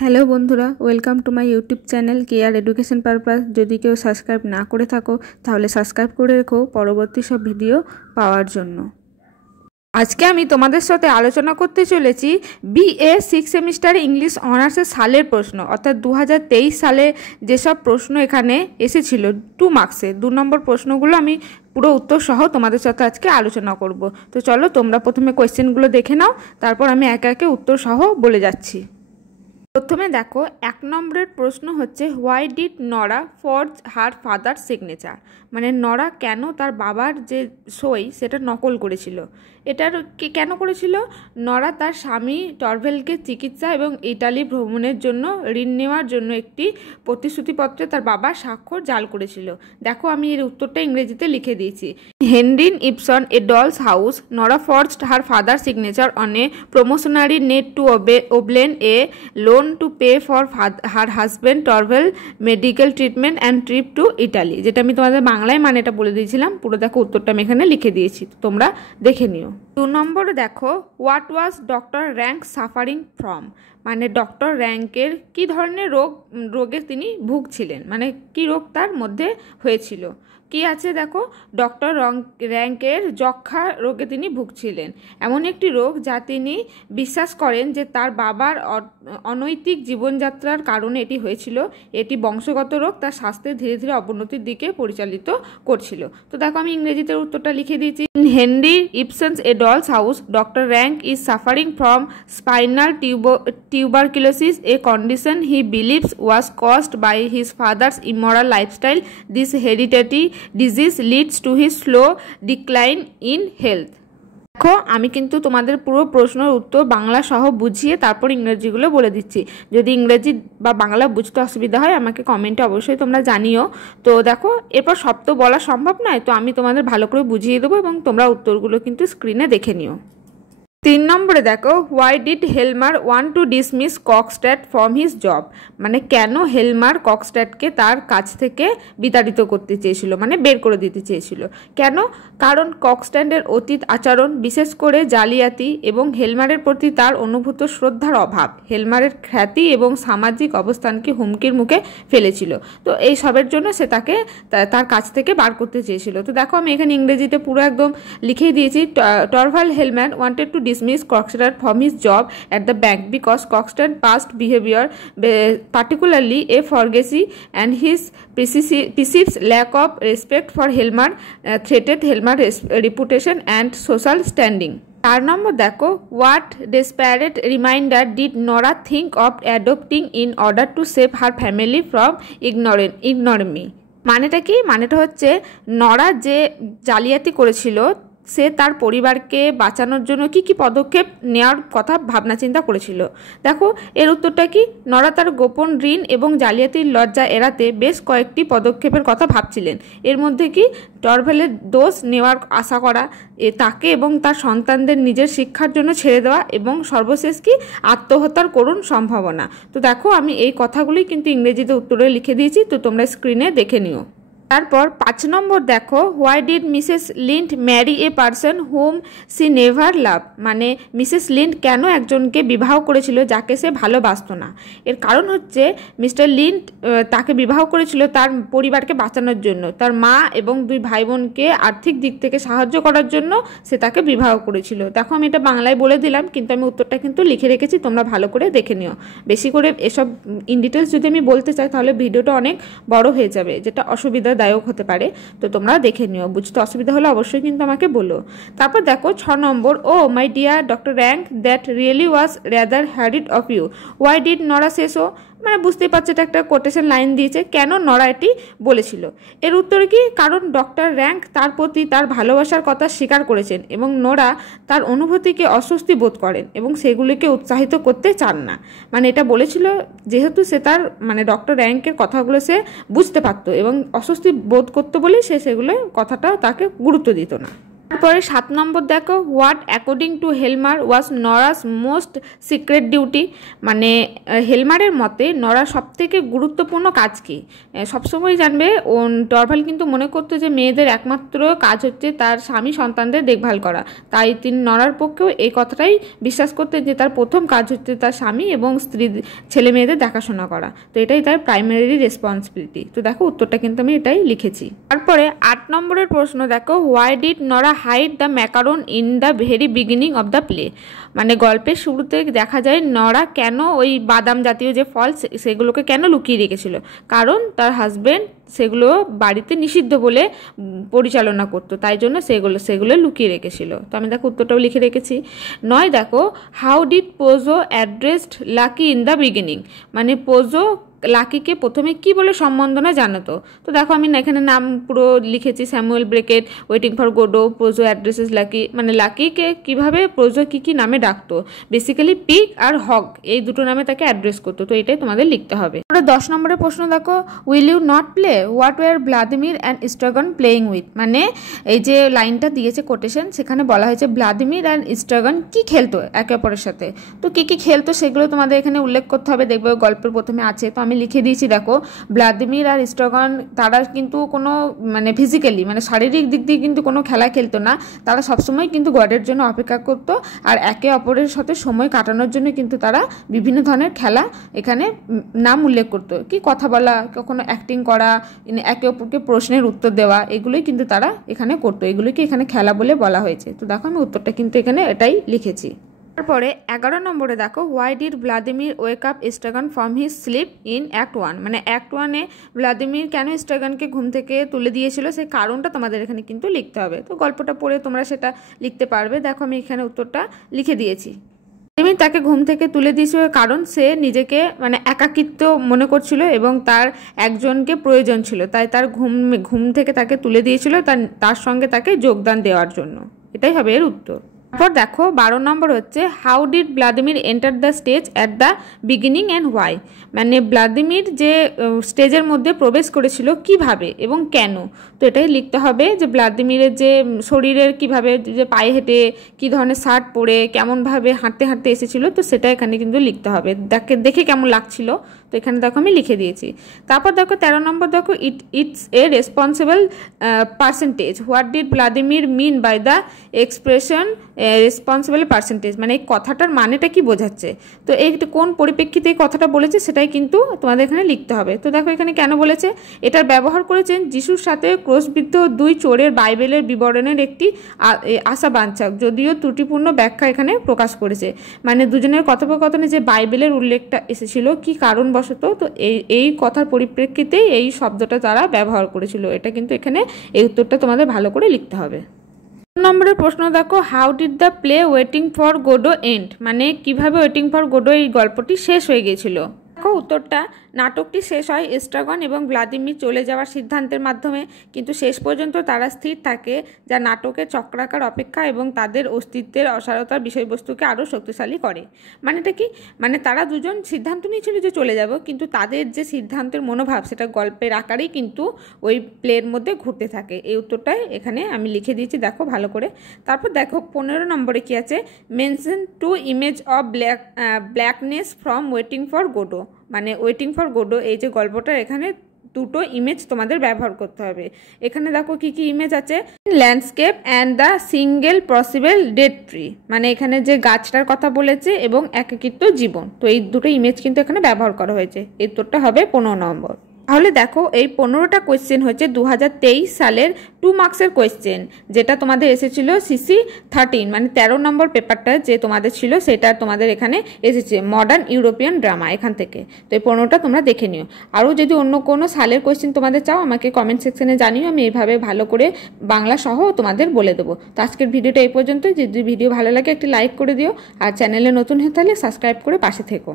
Hello বন্ধুরা, welcome to my YouTube channel care education purpose. যদি কেউ সাবস্ক্রাইব না করে থাকো তাহলে সাবস্ক্রাইব করে রেখো পরবর্তী সব ভিডিও পাওয়ার জন্য। আজকে আমি তোমাদের সাথে আলোচনা করতে চলেছি বিএ 6 সেমিস্টার ইংলিশ অনার্সের সালের প্রশ্ন, অর্থাৎ 2023 সালে যেসব প্রশ্ন এখানে এসেছিল 2 মার্কসে 2 নম্বর প্রশ্নগুলো আমি পুরো উত্তর সহ তোমাদের সাথে আজকে আলোচনা করব। তো চলো তোমরা প্রথমে কোয়েশ্চেনগুলো দেখে নাও, তারপর আমি একে একে উত্তর সহ বলে যাচ্ছি। প্রথমে দেখো 1 নম্বরের প্রশ্ন হচ্ছে, why did Nora forge her father signature, মানে নরা কেন তার বাবার যে সই সেটা নকল করেছিল। এটার কেন করেছিল? নরা তার স্বামী টরভেলকে চিকিৎসা এবং ইটালি ভ্রমণের জন্য ঋণ নেওয়ার জন্য একটি প্রতিশ্রুতিপত্রে তার বাবার স্বাক্ষর জাল করেছিল। দেখো আমি এর উত্তরটা ইংরেজিতে লিখে দিয়েছি। Henrik Ibsen a doll's house, Nora forged her father signature on a promissory note to obtain a loan to pay for her husband Torvel medical treatment and trip to Italy। যেটা আমি তোমাদের বাংলায় মানেটা বলে দিয়েছিলাম, পুরো দেখো উত্তরটা আমি এখানে লিখে দিয়েছি, তোমরা দেখে নিও। 2 নম্বরে দেখো, what was doctor rank suffering from, মানে ডক্টর র্যাঙ্কের কি ধরনের রোগে তিনি ভুগছিলেন, মানে কি রোগ তার মধ্যে হয়েছিল। কি আছে দেখো, ডক্টর র্যাঙ্কের যক্ষা রোগে তিনি ভুগছিলেন, এমন একটি রোগ যা তিনি বিশ্বাস করেন যে তার বাবার অনৈতিক জীবনযাত্রার কারণে এটি হয়েছিল। এটি বংশগত রোগ, তার স্বাস্থ্যের ধীরে ধীরে অবনতির দিকে পরিচালিত করছিল। তো দেখো আমি ইংরেজিতে উত্তরটা লিখে দিয়েছি। In Henrik Ibsen's a doll's house, doctor Rank is suffering from spinal tuberculosis, a condition he believes was caused by his father's immoral lifestyle. This hereditary disease leads to his slow decline in health। দেখো আমি কিন্তু তোমাদের পুরো প্রশ্নের উত্তর বাংলা সহ বুঝিয়ে তারপর ইংরেজিগুলো বলে দিচ্ছি। যদি ইংরেজি বা বাংলা বুঝতে অসুবিধা হয় আমাকে কমেন্টে অবশ্যই তোমরা জানিও। তো দেখো এরপর সব তো বলা সম্ভব নয়, তো আমি তোমাদের ভালো করে বুঝিয়ে দেবো এবং তোমরা উত্তরগুলো কিন্তু স্ক্রিনে দেখে নিও। 3 নম্বরে দেখো, why did Helmer want to dismiss Krogstad from his job, মানে কেন হেলমার ককস্ট্যাটকে তার কাছ থেকে বিতাড়িত করতে চেয়েছিল, মানে বের করে দিতে চেয়েছিল। কেন? কারণ ককস্ট্যাটের অতীত আচরণ, বিশেষ করে জালিয়াতি এবং হেলমারের প্রতি তার অনুভূত শ্রদ্ধার অভাব হেলমারের খ্যাতি এবং সামাজিক অবস্থানকে হুমকির মুখে ফেলেছিল। তো এই সবের জন্য সে তাকে তার কাছ থেকে বার করতে চেয়েছিল। তো দেখো আমি এখানে ইংরেজিতে পুরো একদম লিখেই দিয়েছি। Torvald Helmer wanted to dismiss Cockstad from his job at the bank because Cockstad past behavior, particularly a forgery and his perceived lack of respect for Helmer, threatened Helmer's reputation and social standing। 4 নম্বর দেখো, what desperate reminder did Nora think of adopting in order to save her family from ignominy? মানেটা কি? মানেটা হচ্ছে নরা যে জালিয়াতি করেছিল সে তার পরিবারকে বাঁচানোর জন্য কি কি পদক্ষেপ নেওয়ার কথা ভাবনা চিন্তা করেছিল। দেখো এর উত্তরটা কি, নরা তার গোপন ঋণ এবং জালিয়াতির লজ্জা এড়াতে বেশ কয়েকটি পদক্ষেপের কথা ভাবছিলেন। এর মধ্যে কি, টরভেলের দোষ নেওয়ার আশা করা, তাকে এবং তার সন্তানদের নিজের শিক্ষার জন্য ছেড়ে দেওয়া, এবং সর্বশেষ কি, আত্মহত্যার করুণ সম্ভাবনা। তো দেখো আমি এই কথাগুলি কিন্তু ইংরেজিতে উত্তরে লিখে দিয়েছি, তো তোমরা স্ক্রিনে দেখে নিও। তারপর 5 নম্বর দেখো, why did Mrs Linde marry a person whom she never love, মানে মিসেস লিন্ড কেন একজনকে বিবাহ করেছিল যাকে সে ভালোবাসত না। এর কারণ হচ্ছে মিস্টার লিন্ড তাকে বিবাহ করেছিল তার পরিবারকে বাঁচানোর জন্য, তার মা এবং 2 ভাই বোনকে আর্থিক দিক থেকে সাহায্য করার জন্য সে তাকে বিবাহ করেছিল। দেখো আমি এটা বাংলায় বলে দিলাম, কিন্তু আমি উত্তরটা কিন্তু লিখে রেখেছি, তোমরা ভালো করে দেখে নিও। বেশি করে এসব ইন ডিটেলস যদি আমি বলতে চাই তাহলে ভিডিওটা অনেক বড় হয়ে যাবে, যেটা অসুবিধাদায়ক হতে পারে। তো তোমরা দেখে নিও, বুঝতে অসুবিধা হলে অবশ্যই কিন্তু আমাকে বলো। তারপর দেখো 6 নম্বর, oh my dear doctor Rank, that really was rather horrid of you, why did Nora say so, মানে বুঝতেই পারছো এটা একটা কোটেশন লাইন দিয়েছে, কেন নরা এটি বলেছিল। এর উত্তর কি, কারণ ডক্টর র্যাঙ্ক তার প্রতি তার ভালোবাসার কথা স্বীকার করেছেন এবং নোরা তার অনুভূতিকে অস্বস্তি বোধ করেন এবং সেগুলিকে উৎসাহিত করতে চান না। মানে এটা বলেছিল যেহেতু সে তার মানে ডক্টর র্যাঙ্কের কথাগুলো সে বুঝতে পারতো এবং অস্বস্তি বোধ করতো বলেই সে সেগুলো কথাটা তাকে গুরুত্ব দিত না। তারপরে 7 নম্বর দেখো, what according to Helmer was Nora's most secret duty, মানে হেলমারের মতে নরা সবথেকে গুরুত্বপূর্ণ কাজ কি। সবসময় জানবে ডরভাল কিন্তু মনে করতো যে মেয়েদের একমাত্র কাজ হচ্ছে তার স্বামী সন্তানদের দেখভাল করা, তাই তিনি নরার পক্ষেও এই কথাটাই বিশ্বাস করতেন যে তার প্রথম কাজ হচ্ছে তার স্বামী এবং স্ত্রী ছেলে মেয়েদের দেখাশোনা করা, তো এটাই তার প্রাইমারি রেসপন্সিবিলিটি। তো দেখো উত্তরটা কিন্তু আমি এটাই লিখেছি। তারপরে 8 নম্বরের প্রশ্ন দেখো, why did Nora hide the macaroons in the very beginning of the play, মানে গল্পের শুরুতে দেখা যায় নরা কেন ওই বাদাম জাতীয় যে ফল সেগুলোকে কেন লুকিয়ে রেখেছিল, কারণ তার হাজবেন্ড সেগুলো বাড়িতে নিষিদ্ধ বলে পরিচালনা করতো, তাই জন্য সেগুলো লুকিয়ে রেখেছিল। তো আমি দেখো উত্তরটাও লিখে রেখেছি। 9 দেখো, how did Pozzo addressed Lucky in the beginning, মানে পোজো লাকিকে প্রথমে কি বলে সম্বোধনা জানাতো। তো দেখো আমি এখানে নাম পুরো লিখেছি, Samuel Beckett, waiting for Godot, Pozzo addresses Lucky, মানে লাকিকে কিভাবে পোজো কি নামে ডাকতো, বেসিক্যালি পিগ আর হগ এই দুটো নামে তাকে অ্যাড্রেস করতো। তো এটাই তোমাদের লিখতে হবে। 10 নম্বরের প্রশ্ন দেখো, will you not play, what were Vladimir and Estragon playing with, মানে এই যে লাইনটা দিয়েছে কোটেশন, সেখানে বলা হয়েছে ভ্লাদিমির অ্যান্ড স্ট্রাগন কি খেলতো একে অপরের সাথে। তো কি খেলতো সেগুলো তোমাদের এখানে উল্লেখ করতে হবে, দেখবে গল্পের প্রথমে আছে। তো আমি লিখে দিয়েছি দেখো, ভ্লাদিমির আর স্ট্রাগন তারা কিন্তু কোনো মানে ফিজিক্যালি মানে শারীরিক দিক দিয়ে কিন্তু কোনো খেলা খেলতো না, তারা সবসময় কিন্তু গডের জন্য অপেক্ষা করতো আর একে অপরের সাথে সময় কাটানোর জন্য কিন্তু তারা বিভিন্ন ধরনের খেলা এখানে নাম উল্লেখ করতো, কি কথা বলা, কখনো অ্যাক্টিং করা, একে অপরকে প্রশ্নের উত্তর দেওয়া, এগুলোই কিন্তু তারা এখানে করতো, এগুলোকে এখানে খেলা বলে বলা হয়েছে। তো দেখো আমি উত্তরটা কিন্তু এখানে এটাই লিখেছি। তারপরে 11 নম্বরে দেখো, why did Vladimir wake up Estragon from his sleep in act 1, মানে অ্যাক্ট 1-এ ভ্লাদিমির কেন স্ট্রাগনকে ঘুম থেকে তুলে দিয়েছিল সেই কারণটা তোমাদের এখানে কিন্তু লিখতে হবে। তো গল্পটা পড়ে তোমরা সেটা লিখতে পারবে। দেখো আমি এখানে উত্তরটা লিখে দিয়েছি। ভ্লাদিমির তাকে ঘুম থেকে তুলে দিয়েছিল কারণ সে নিজেকে মানে একাকিত্ব মনে করছিল এবং তার একজনকে প্রয়োজন ছিল, তাই তার ঘুম থেকে তাকে তুলে দিয়েছিল তার সঙ্গে তাকে যোগদান দেওয়ার জন্য। এটাই হবে এর উত্তর। তারপর দেখো 12 নম্বর হচ্ছে, how did Vladimir enter the stage at the beginning and why, মানে ভ্লাদিমির যে স্টেজের মধ্যে প্রবেশ করেছিল কিভাবে এবং কেন। তো এটাই লিখতে হবে যে ভ্লাদিমিরের যে শরীরের কিভাবে, যে পায়ে হেঁটে কী ধরনের শার্ট পরে কেমনভাবে হাঁটতে হাঁটতে এসেছিল, তো সেটা এখানে কিন্তু লিখতে হবে, দেখে কেমন লাগছিল। তো এখানে দেখো আমি লিখে দিয়েছি। তারপর দেখো 13 নম্বর দেখো, it's a responsible percentage, what did Vladimir mean by the expression responsible percentage, মানে এই কথাটার মানেটা কি বোঝাচ্ছে, তো এই কোন পরিপ্রেক্ষিতে এই কথাটা বলেছে সেটাই কিন্তু তোমাদের এখানে লিখতে হবে। তো দেখো এখানে কেন বলেছে, এটার ব্যবহার করেছেন যিশুর সাথে ক্রসবিদ্ধ 2 চোরের বাইবেলের বিবরণের একটি আশাবাঞ্ছক যদিও ত্রুটিপূর্ণ ব্যাখ্যা এখানে প্রকাশ করেছে, মানে দুজনের কথোপকথনে যে বাইবেলের উল্লেখটা এসেছিল কি কারণবশত, তো এই কথার পরিপ্রেক্ষিতে এই শব্দটা তারা ব্যবহার করেছিল, এটা কিন্তু এখানে এই উত্তরটা তোমাদের ভালো করে লিখতে হবে। নম্বরের প্রশ্ন দেখো, how did the play Waiting for Godot end, মানে কিভাবে ওয়েটিং ফর গোডো এই গল্পটি শেষ হয়ে গিয়েছিল। দেখো উত্তরটা, নাটকটি শেষ হয় স্ট্রাগন এবং ভ্লাদিমির চলে যাওয়ার সিদ্ধান্তের মাধ্যমে, কিন্তু শেষ পর্যন্ত তারা স্থির থাকে, যা নাটকের চক্রাকার অপেক্ষা এবং তাদের অস্তিত্বের অসারতার বিষয়বস্তুকে আরও শক্তিশালী করে। মানেটা কি, মানে তারা দুজন সিদ্ধান্ত নিয়েছিল যে চলে যাব, কিন্তু তাদের যে সিদ্ধান্তের মনোভাব সেটা গল্পের আকারেই কিন্তু ওই প্লের মধ্যে ঘুরতে থাকে। এই উত্তরটাই এখানে আমি লিখে দিয়েছি, দেখো ভালো করে। তারপর দেখো 15 নম্বরে কি আছে, mention 2 image of blackness from waiting for Godot, মানে ওয়েটিং ফর গোডো এই যে গল্পটার এখানে 2টো ইমেজ তোমাদের ব্যবহার করতে হবে। এখানে দেখো কি ইমেজ আছে, landscape and the single possible dead tree, মানে এখানে যে গাছটার কথা বলেছে এবং একাকিত্ব জীবন, তো এই দুটো ইমেজ কিন্তু এখানে ব্যবহার করা হয়েছে। এই উত্তরটা হবে 15 নম্বর। তাহলে দেখো এই 15টা কোয়েশ্চেন হচ্ছে 2023 সালের 2 মার্কসের কোয়েশ্চেন, যেটা তোমাদের এসেছিল সিসি 13, মানে 13 নম্বর পেপারটা যে তোমাদের ছিল সেটা তোমাদের এখানে এসেছে মডার্ন ইউরোপিয়ান ড্রামা এখান থেকে। তো এই 15টা তোমরা দেখে নিও। আরও যদি অন্য কোনো সালের কোয়েশ্চেন তোমাদের চাও আমাকে কমেন্ট সেকশনে জানিও, আমি এইভাবে ভালো করে বাংলা সহ তোমাদের বলে দেবো। তো আজকের ভিডিওটা এই পর্যন্ত। যদি ভিডিও ভালো লাগে একটি লাইক করে দিও, আর চ্যানেলে নতুন হয়ে থাকলে সাবস্ক্রাইব করে পাশে থেকো।